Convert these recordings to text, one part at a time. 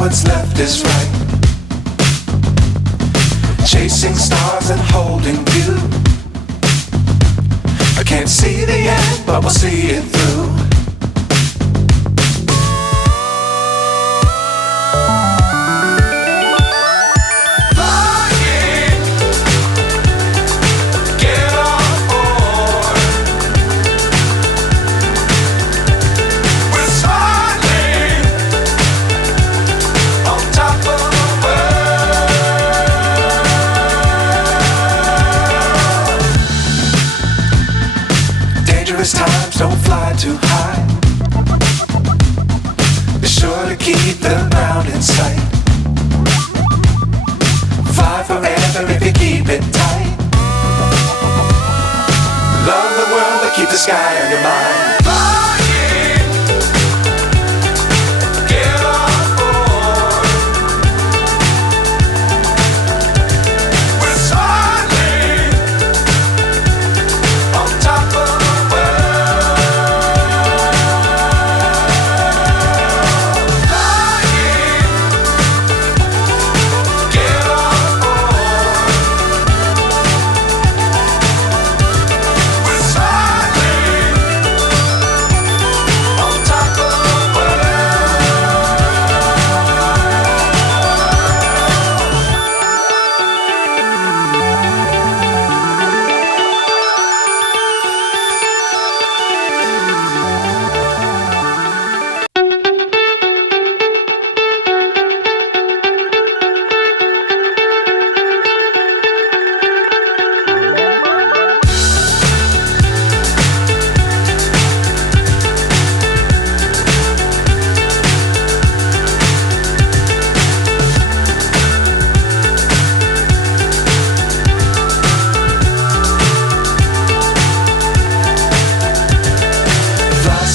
what's left is right. Chasing stars and holding you. I can't see the end, but we'll see it through. Times don't fly too high. Be sure to keep the ground in sight. Fly forever if you keep it tight. Love the world but keep the sky on your mind.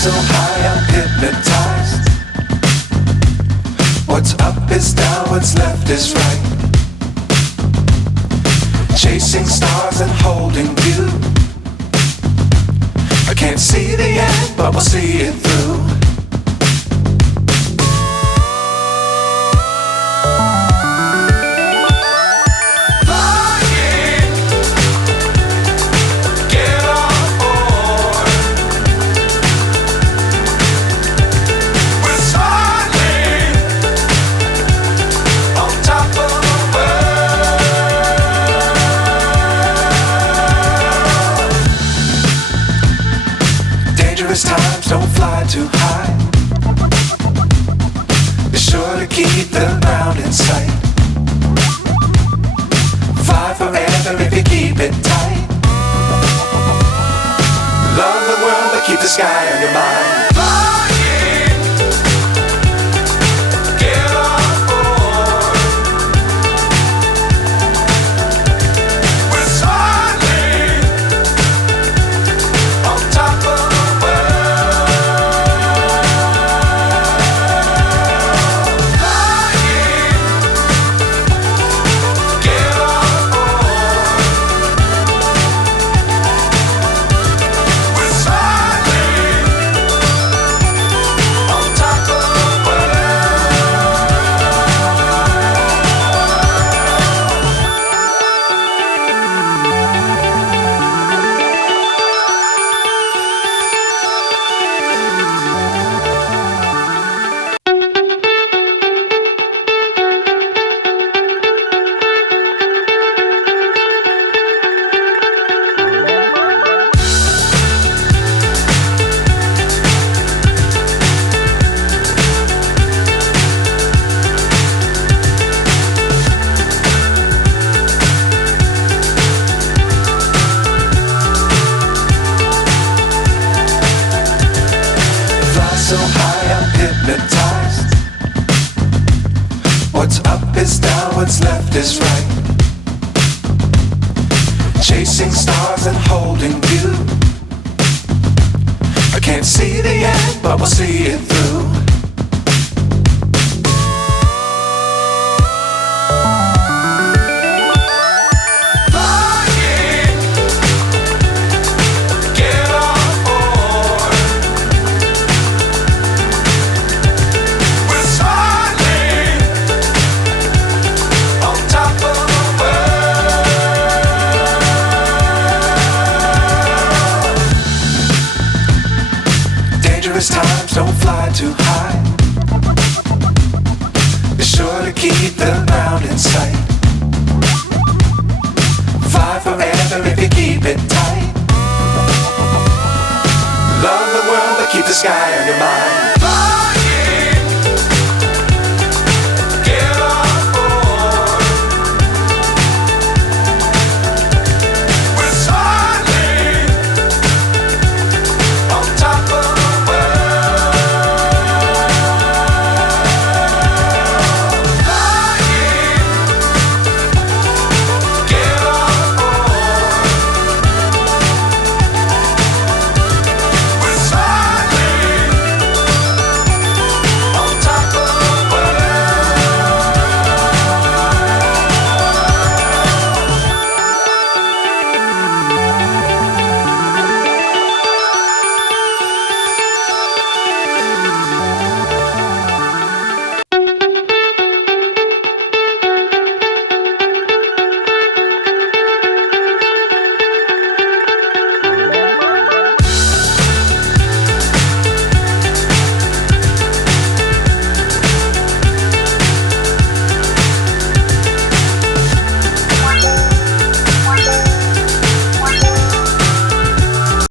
So high I'm hypnotized. What's up is down, what's left is right. Chasing stars and holding you. I can't see the end, but we'll see it through. Times don't fly too high. Be sure to keep the ground in sight. Fly forever if you keep it tight. Love the world but keep the sky on your mind. So high I'm hypnotized. What's up is down, what's left is right. Chasing stars and holding you. I can't see the end, but we'll see it through. We're silent. don't fly too high. Be sure to keep the ground in sight. Fly forever if you keep it tight. Love the world but keep the sky on your mind.